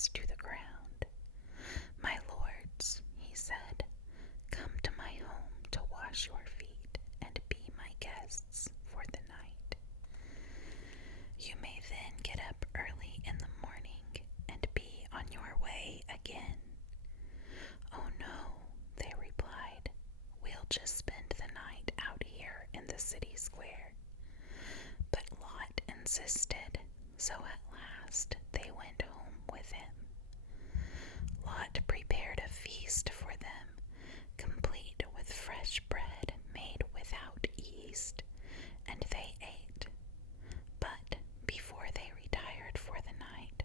face to the ground. "My lords," he said, "come to my home to wash your feet and be my guests for the night. You may then get up early in the morning and be on your way again." "Oh no," they replied, "we'll just spend the night out here in the city square." But Lot insisted, so at last they went home with him. Lot prepared a feast for them, complete with fresh bread made without yeast, and they ate. But before they retired for the night,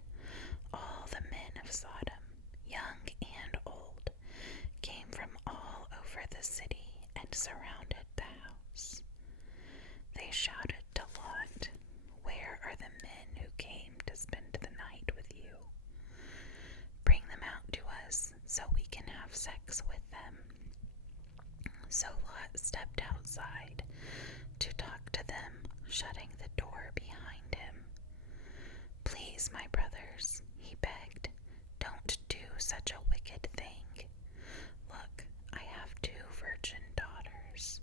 all the men of Sodom, young and old, came from all over the city and surrounded the house. They shouted to Lot, "Where are the men who came to spend the night with you? Bring them out to us so we can have sex with them." So Lot stepped outside to talk to them, shutting the door behind him. "Please, my brothers," he begged, "don't do such a wicked thing. Look, I have 2 virgin daughters.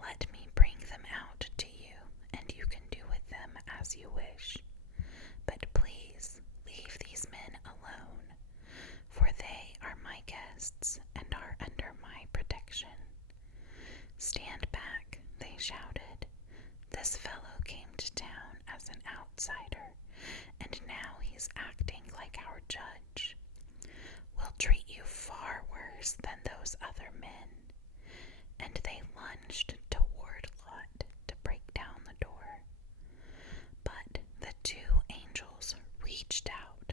Let me bring them out to you, and you can do with them as you wish. But please leave these men alone, for they are my guests and are under my protection." "Stand back," they shouted. "This fellow came to town as an outsider, and now he's acting like our judge. We'll treat you far worse than those other men." And they lunged toward Lot to break down the door. But the 2 angels reached out,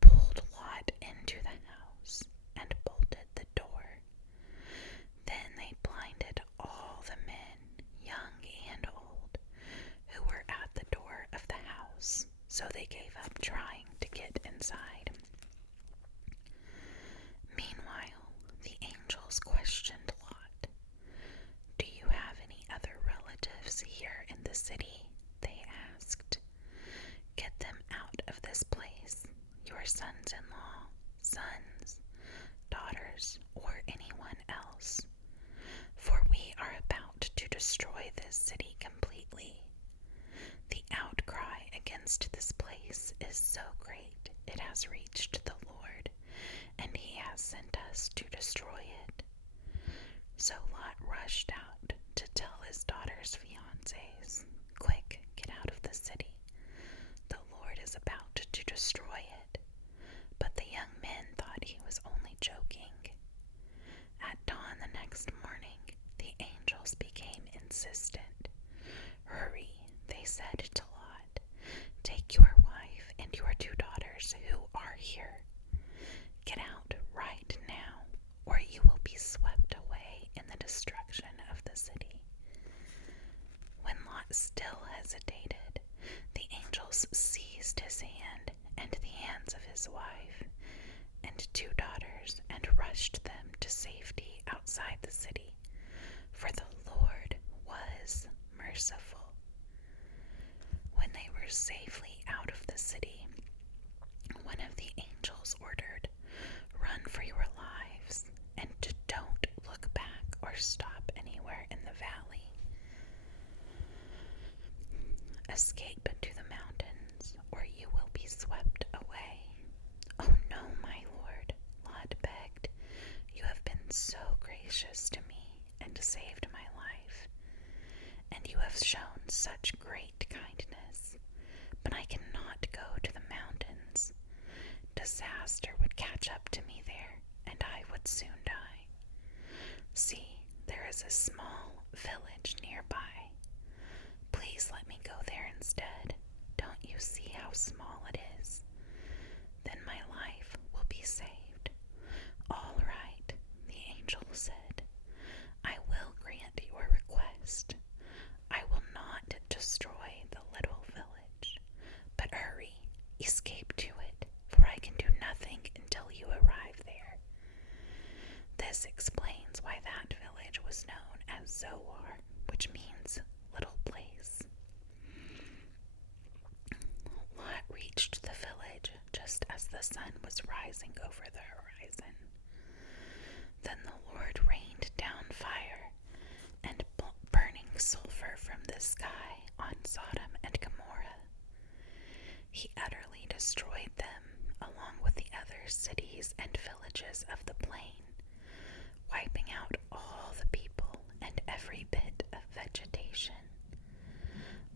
pulled Lot into the house, and bolted the door. Then they blinded all the men, young and old, who were at the door of the house, so they gave up trying to get inside. Meanwhile, the angels questioned Lot. "Do you have any other relatives here in the city?" they asked. "Get them out of this place, your sons-in-law, sons, daughters, or anyone else, for we are about to destroy this city completely. The outcry against this place is so great it has reached the Lord, and he has sent us to destroy it." So Lot rushed out to tell his daughter's fiancés, "Quick, get out of the city. The Lord is about to destroy it." But the young men thought he was only joking. At dawn the next morning, the angels became insistent. "Hurry," they said to Lot. "Take your wife and your 2 daughters who are here. Get out right now, or you will be swept away in the destruction of the city." When Lot still hesitated, the angels seized his hand and the hands of his wife and 2 daughters and rushed them to safety outside the city, for the Lord was merciful. When they were safely out of the city, one of the angels ordered, "Run for your lives, and don't look back or stop anywhere in the valley. Escape to the mountains, or you will be swept away." "Oh no, my lord," Lot begged. "You have been so gracious to me and saved my life, and you have shown such great kindness, but I cannot go to the mountains. Disaster would catch up to me there, and I would soon die. See, there is a small village nearby. Please let me go there instead. Don't you see how small it is? Then my life will be saved." "All right," the angel said. "I will grant your request. I will not destroy the little village, but hurry, escape to it, for I can do nothing until you arrive there." This explains why that village was known as Zoar, which means little place. Lot reached the village just as the sun was rising over the horizon. Then the Lord rained down fire and burning sulfur from the sky on Sodom and Gomorrah. He utterly destroyed them, along with the other cities and villages of the plain, wiping out all the people and every bit of vegetation.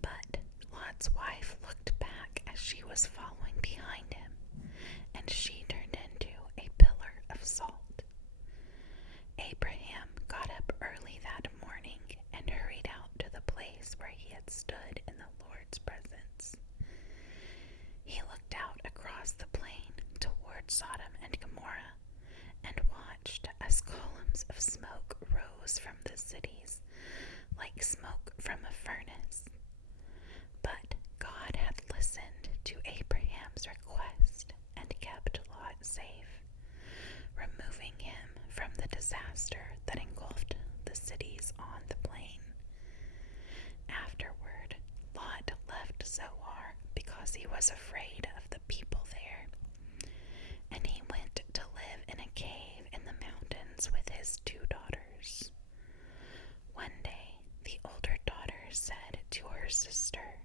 But Lot's wife looked back as she was following behind him, and she turned into a pillar of salt. Abraham got up early that morning and hurried out to the place where he had stood in the Lord's presence. He looked out across the plain toward Sodom and Gomorrah and watched as columns of smoke rose from the cities like smoke from a furnace. But God had listened to Abraham's request and kept Lot safe, removing him from the disaster that engulfed the cities on the plain. Afterward, Lot left Zoar because he was afraid of the people there, and he went to live in a cave in the mountains with his 2 daughters. One day, the older daughter said to her sister,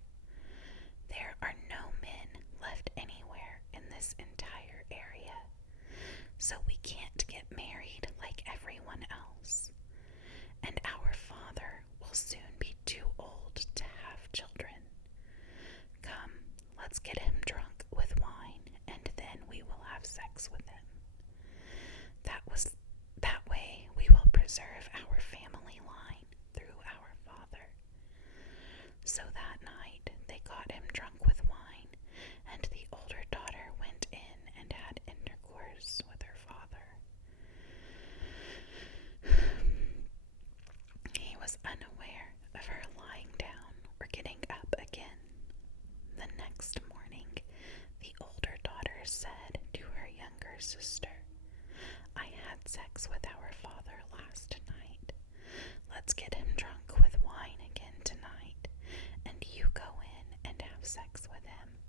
"There are no men left anywhere in this entire area, so we can't get married like everyone else, and our father will soon be too old to have children. Come, let's get him drunk with wine, and then we will have sex with him. That way we will preserve our family line through our father." So that night they got him drunk with wine, and the older daughter went in and had intercourse with her father. He was unaware of her lying down or getting up again. The next morning, the older daughter said to her younger sister, "I had sex with our father last night. Let's get him drunk with wine again tonight, and you go in and have sex with him.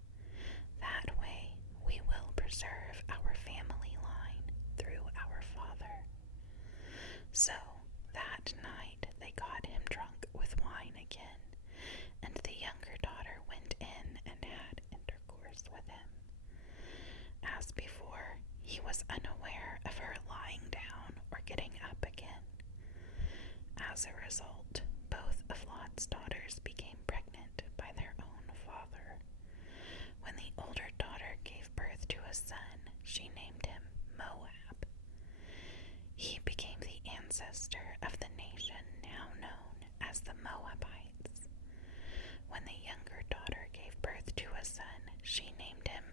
That way we will preserve our family line through our father." So that night they got him drunk with wine again, and the younger daughter went in and had intercourse with him. As before, he was unaware of her lying down or getting up again. As a result, both of Lot's daughters became pregnant by their own father. When the older daughter gave birth to a son, she named him Moab. He became the ancestor of the nation now known as the Moabites. When the younger daughter gave birth to a son, she named him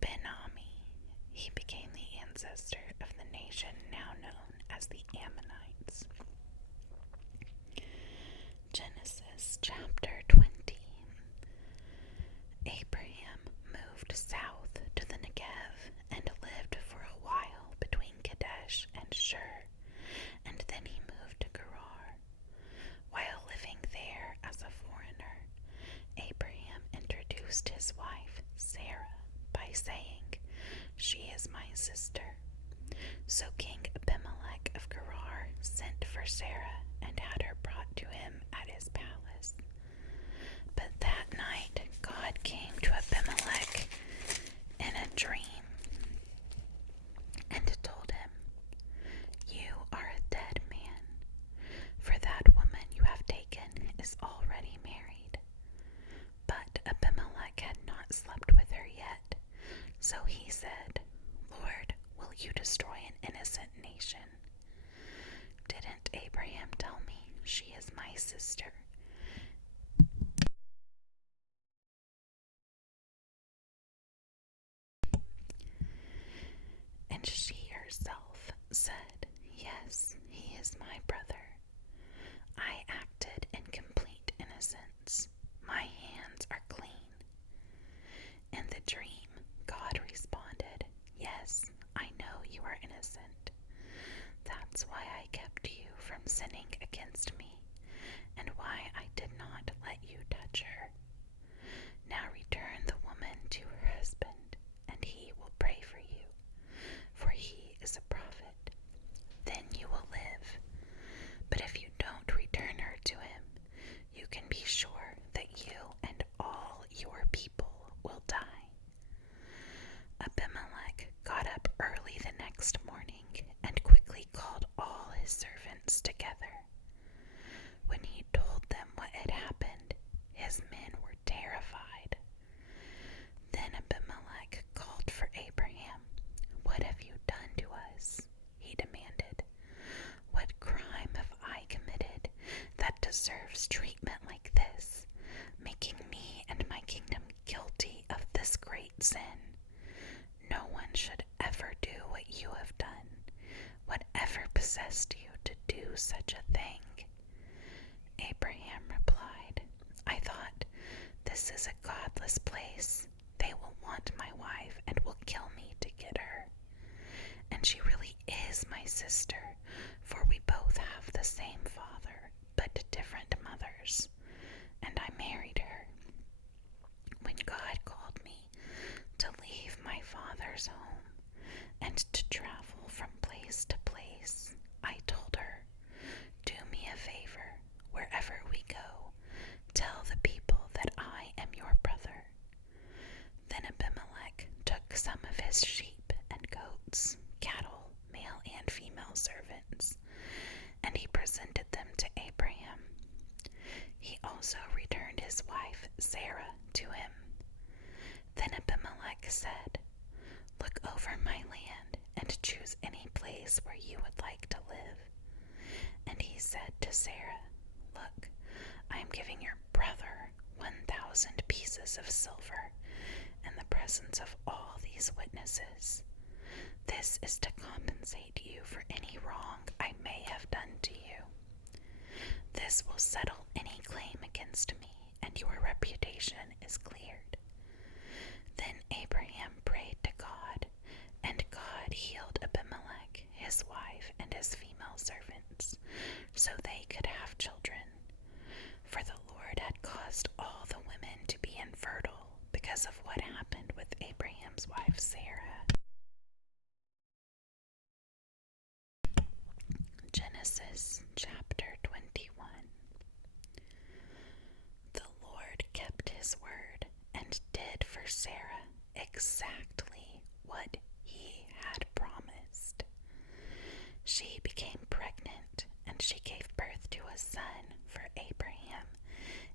Ben-Ami. He became the ancestor of the nation now known as the Ammonites. Genesis chapter 20. Abraham moved south to the Negev and lived for a while between Kadesh and Shur, and then he moved to Gerar. While living there as a foreigner, Abraham introduced his wife Sarah by saying, "She is my sister." So King Abimelech of Gerar sent for Sarah and had her brought to him at his palace. But that night God came to Abimelech in a dream and told him, "You are a dead man, for that woman you have taken is already married." But Abimelech had not slept with her yet, so he said, "Lord, will you destroy an innocent nation? Didn't Abraham tell me she is my sister?" And she herself said, "Yes, he is my brother. I acted in complete innocence. My hands are clean." In the dream, God responded, "Yes, I know you are innocent. That's why I kept you from sinning against me, and why I did not let you touch her. Now return the woman to her husband, and he Abimelech got up early the next morning and quickly called all his servants together. When he told them what had happened, his men were terrified. Then Abimelech called for Abraham. "What have you done to us?" he demanded. "What crime have I committed that deserves treatment like this, making me and my kingdom guilty of this great sin? No one should ever do what you have done. Whatever possessed you to do such a thing?" Abraham replied, "I thought, this is a godless place. They will want my wife and will kill me to get her. And she really is my sister, for we both have the same father, but different mothers. And I married her. When God called me to leave my father's home and to travel from place to place, I told her, 'Do me a favor, wherever we go, tell the people that I am your brother.' Then Abimelech took some of his sheep and goats, cattle, male and female servants, and he presented them to Abraham. He also returned his wife Sarah to him. Then Abimelech said, 'Look over my land and choose any place where you would like to live.' And he said to Sarah, 'Look, I am giving your brother 1,000 pieces of silver in the presence of all these witnesses. This is to compensate you for any wrong I may have done to you. This will settle any claim against me, and your reputation is cleared.' Then Abraham prayed to God, and God healed Abimelech, his wife, and his female servants, so they could have children. For the Lord had caused all the women to be infertile because of what happened with Abraham's wife Sarah." Genesis chapter 21. The Lord kept his word and did for Sarah exactly what he had promised. She became pregnant, and she gave birth to a son for Abraham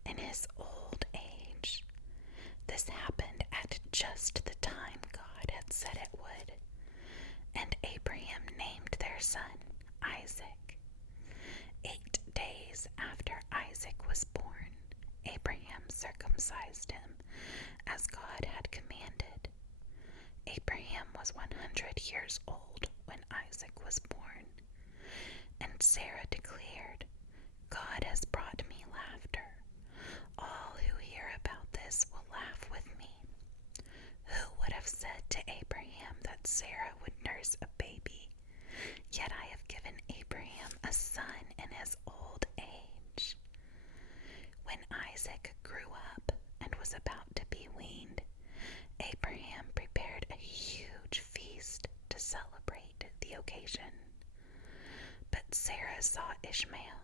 in his old age. This happened at just the time God had said it would. And Abraham named their son Isaac. 8 days after Isaac was born, Abraham circumcised him as God had commanded. Abraham was 100 years old when Isaac was born. And Sarah declared, "God has brought me laughter. All who hear about this will laugh with me. Who would have said to Abraham that Sarah would nurse a baby? Yet I have given Abraham a son in his old age." When Isaac grew up and was about to be weaned, Abraham prepared a huge feast to celebrate the occasion. But Sarah saw Ishmael,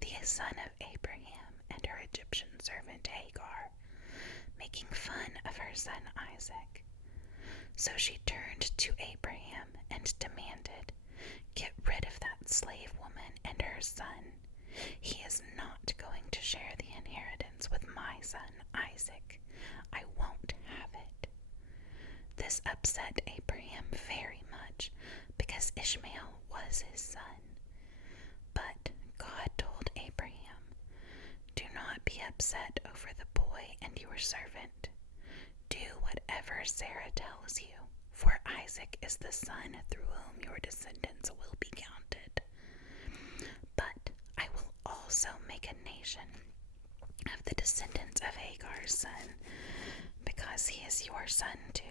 the son of Abraham, and her Egyptian servant Hagar, making fun of her son Isaac. So she turned to Abraham and demanded, "Get rid of that slave woman and her son. He is not going to share the inheritance with my son Isaac. I won't have it." This upset Abraham very much, because Ishmael was his son. But God told Abraham, "Do not be upset over the boy and your servant. Do whatever Sarah tells you, for Isaac is the son through whom your descendants will be counted. But I will also make a nation of the descendants of Hagar's son, because he is your son too."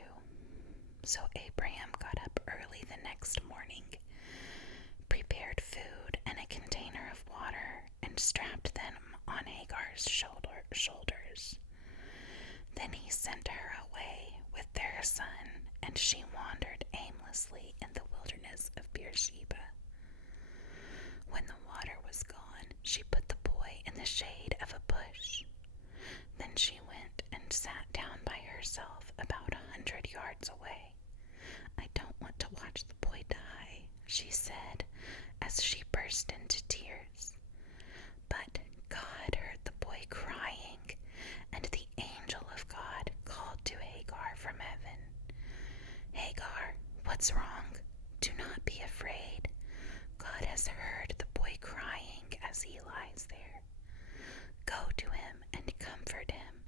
So Abraham got up early the next morning, prepared food and a container of water, and strapped them on Hagar's shoulders. Then he sent her away with their son, and she wandered aimlessly in the wilderness of Beersheba. When the water was gone, she put the boy in the shade of a bush. Then she went and sat down by herself about 100 yards away. she said as she burst into tears. But God heard the boy crying, and the angel of God called to Hagar from heaven. "Hagar, what's wrong? Do not be afraid. God has heard the boy crying as he lies there. Go to him and comfort him,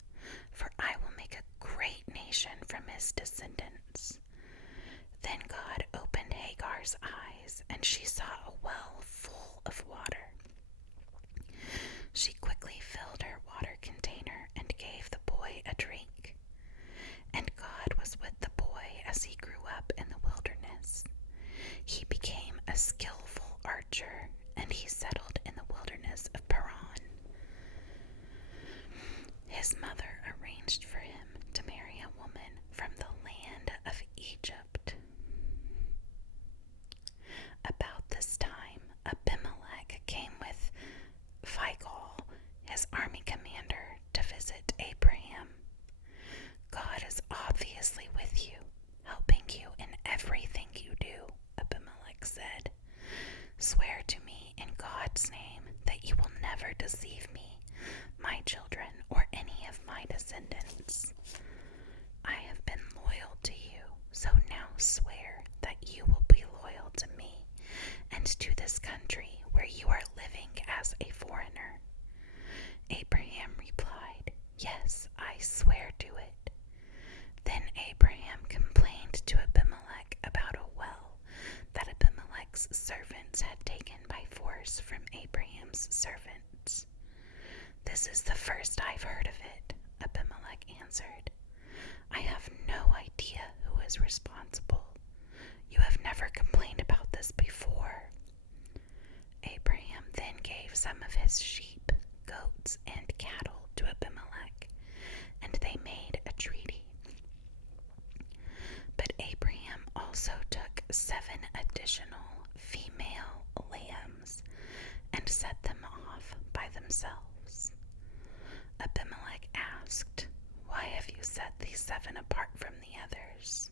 for I will make a great nation from his descendants." Then God opened Hagar's eyes, and she saw a well full of water. She quickly filled her water container and gave the boy a drink. And God was with the boy as he grew up in the wilderness. He became a skillful archer, and he settled in the wilderness of Paran. His mother arranged for him to marry a woman from the land of Egypt. About this time, Abimelech came with Phicol, his army commander, to visit Abraham. "God is obviously with you, helping you in everything you do," Abimelech said. "Swear to me in God's name that you will never deceive me, my children, or any of my descendants. I have been loyal to you, so now swear that you will be loyal to me and to this country where you are living as a foreigner." Abraham replied, "Yes, I swear to it." Then Abraham complained to Abimelech about a well that Abimelech's servants had taken by force from Abraham's servants. "This is the first I've heard of it," Abimelech answered. "I have no idea who is responsible. You have never complained about this before." Abraham then gave some of his sheep, goats, and cattle to Abimelech, and they made a treaty. But Abraham also took 7 additional female lambs and set them off by themselves. Abimelech asked, "Why have you set these 7 apart from the others?"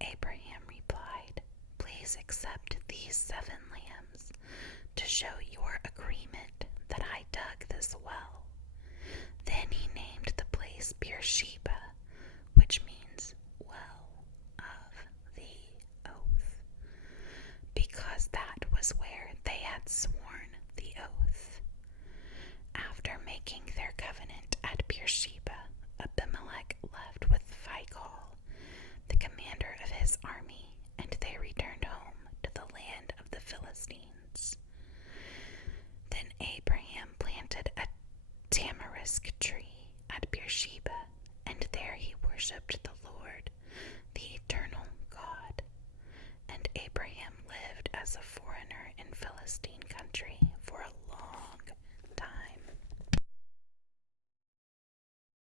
Abraham replied, "Please accept these 7 lambs to show your agreement that I dug this well." Then he named the place Beersheba, which means well of the oath, because that was where they had sworn the oath. After making their covenant at Beersheba, Abimelech left with Phicol, the commander of his army, and they returned home to the land of the Philistines. Then Abraham planted a tamarisk tree at Beersheba, and there he worshipped the Lord, the eternal God. And Abraham lived as a foreigner in Philistine